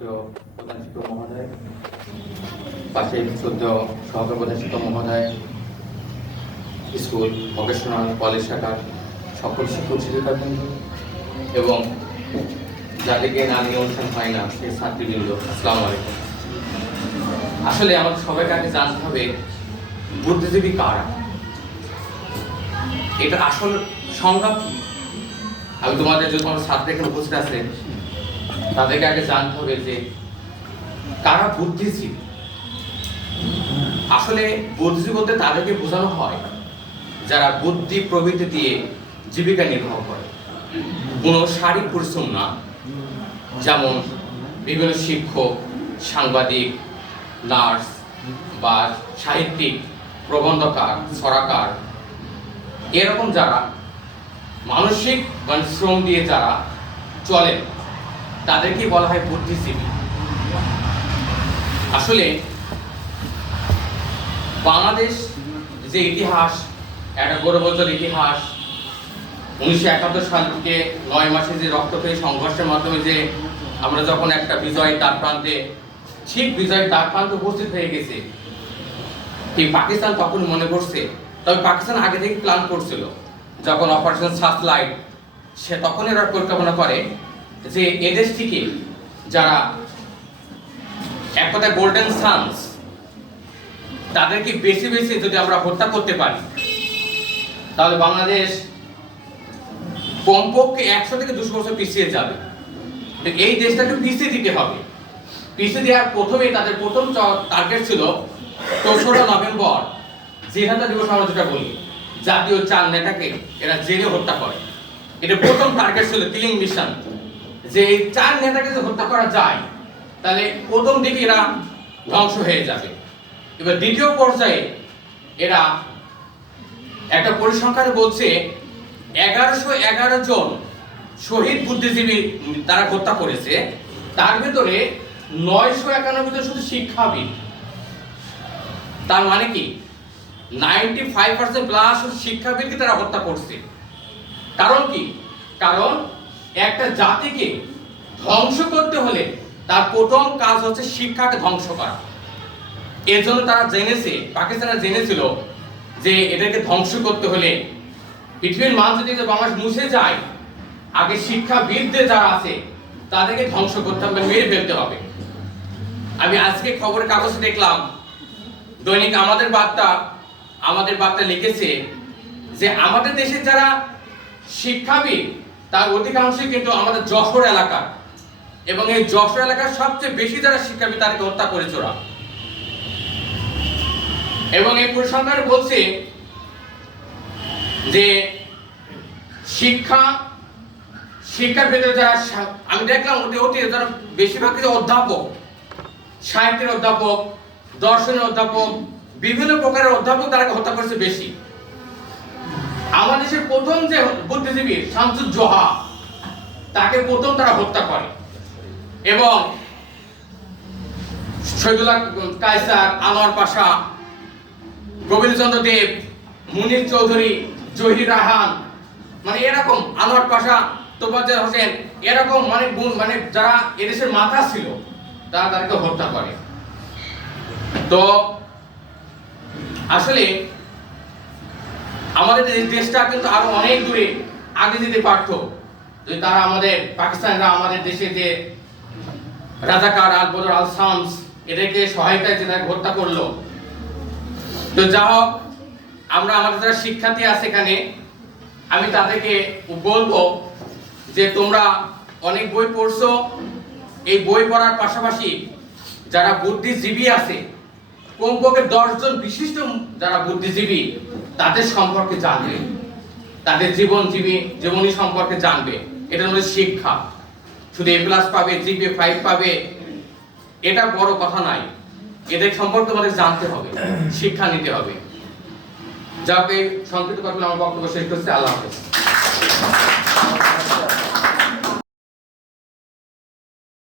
শ্রদ্ধেয় প্রধান শিক্ষক মহোদয়, পাশে শ্রদ্ধেয় সহকারী প্রধান শিক্ষক মহোদয়, স্কুল ভোকেশনাল কলেজ শাখার সকল শিক্ষক শিক্ষিকাবৃন্দ এবং যাদেরকে না নিয়ে অনুষ্ঠান হয় না সেই ছাত্রীবৃন্দ, আসসালামু আলাইকুম। আসলে আমাদের সবাইকে আগে জানতে হবে বুদ্ধিজীবী কারা, এটা আসল সংজ্ঞা কি। আমি তোমাদের যদি কোনো ছাত্র এখানে উপস্থিত আছেন তাদেরকে আগে জানতে হবে যে কারা বুদ্ধিজীবী। আসলে বুদ্ধিজীবী বলতে তাদেরকে বোঝানো হয় যারা বুদ্ধি প্রবৃত্তি দিয়ে জীবিকা নির্বাহ করে, কোনো শারীরিক পরিশ্রম না, যেমন বিভিন্ন শিক্ষক, সাংবাদিক, নার্স বা সাহিত্যিক, প্রবন্ধকার, ছড়াকার, এরকম যারা মানসিক শ্রম দিয়ে যারা চলেন তাদেরকে বলা হয় বুদ্ধিজীবী। আসলে বাংলাদেশ যে ইতিহাস, একটা গৌরবোজ্জ্বল ইতিহাস, 1971 সাল থেকে 9 মাসে যে রক্তক্ষয়ী সংঘর্ষের মাধ্যমে যে আমরা যখন একটা বিজয়ের দ্বার প্রান্তে, ঠিক বিজয়ের দ্বার প্রান্তে উপস্থিত হয়ে গেছে, ঠিক পাকিস্তান তখন মনে করছে, তবে পাকিস্তান আগে থেকে প্ল্যান করছিল, যখন অপারেশন সার্চলাইট সে তখন এরা পরিকল্পনা করে যে এদেশ থেকে যারা এক কথায় গোল্ডেন সানস, তাদেরকে বেশি বেশি যদি আমরা হত্যা করতে পারি তাহলে বাংলাদেশ কমপক্ষে 100 থেকে 200 বছর পিছিয়ে যাবে। এই দেশটাকে পিছিয়ে দিতে হবে। পিছিয়ে দেওয়ার প্রথমে তাদের প্রথম টার্গেট ছিল 4রা নভেম্বর জিহাদ দিবস, আমরা যেটা বলি জাতীয় 4 নেতাকে এরা জেলে হত্যা করে। এটা প্রথম টার্গেট ছিল, কিলিং মিশন, যে এই 4 নেতাকে যদি হত্যা করা যায় তাহলে প্রথম দিকে এরা ধ্বংস হয়ে যাবে। এবার দ্বিতীয় পর্যায়ে এরা একটা পরিসংখ্যানে বলছে 1111 জন শহীদ বুদ্ধিজীবী তারা হত্যা করেছে, তার ভিতরে 991 জন শুধু শিক্ষাবিদ। তার মানে কি 95% প্লাস শিক্ষাবিদকে তারা হত্যা করছে। কারণ কি? কারণ একটা জাতিকে ধ্বংস করতে হলে তার প্রথম কাজ হচ্ছে শিক্ষাকে ধ্বংস করা। এর জন্য তারা জেনেছে, পাকিস্তানের জেনেছিল যে এদেরকে ধ্বংস করতে হলে পৃথিবীর মান যদি বাংলাদেশ মুছে যায়, আগে শিক্ষাবিদদের যারা আছে তাদেরকে ধ্বংস করতে হবে, মেরে ফেলতে হবে। আমি আজকে খবরের কাগজে দেখলাম, দৈনিক আমাদের বার্তা লিখেছে যে আমাদের দেশে যারা শিক্ষাবিদ তার অধিকাংশই কিন্তু আমাদের যশোর এলাকা, এবং এই যশোর এলাকার সবচেয়ে বেশি যারা শিক্ষাবিদ তাদেরকে হত্যা করেছে ওরা। এবং এই পরিসংখ্যান বলছে যে শিক্ষার ভেতরে যারা, আমি দেখলাম যারা বেশিরভাগই অধ্যাপক, সাহিত্যের অধ্যাপক, দর্শনের অধ্যাপক, বিভিন্ন প্রকারের অধ্যাপক তারা হত্যা করেছে বেশি। আমাদের দেশের প্রথম যে বুদ্ধিজীবী শামসুজ্জোহা, তাকে প্রথম তারা হত্যা করে, এবং শহীদুল্লাহ কায়সার, আনোয়ার পাশা, গোবিন্দচন্দ্র দেব, মুনির চৌধুরী, জহির রায়হান, মানে এরকম আনোয়ার পাশা, তোফাজ্জল হোসেন, এরকম মানে যারা এদেশের মাথা ছিল তারা তাদেরকে হত্যা করে। তো আসলে আমাদের দেশটা কিন্তু আরো অনেক দূরে আগে যেতে পারতো যদি তারা আমাদের পাকিস্তানিরা আমাদের দেশে যে রাজাকার আল বদর আল শামস এদেরকে সহায়তায় যে হত্যা করলো। তো যা হোক, আমরা আমাদের যারা শিক্ষার্থী আছে এখানে, আমি তাদেরকে বলবো যে তোমরা অনেক বই পড়ছো, এই বই পড়ার পাশাপাশি যারা বুদ্ধিজীবী আছে, কমপক্ষে 10 জন বিশিষ্ট যারা বুদ্ধিজীবী তাদের সম্পর্কে জানবে, তাদের জীবনী সম্পর্কে জানবে। এটা হলো শিক্ষা। শুধু A+ পাবে, GPA 5 পাবে, এটা বড় কথা নাই। এদের সম্পর্কে আমাদের জানতে হবে, শিক্ষা নিতে হবে। যাকে সংক্ষিপ্ত কথা আমার বক্তব্য শেষ করছি। আল্লাহ হাফেজ।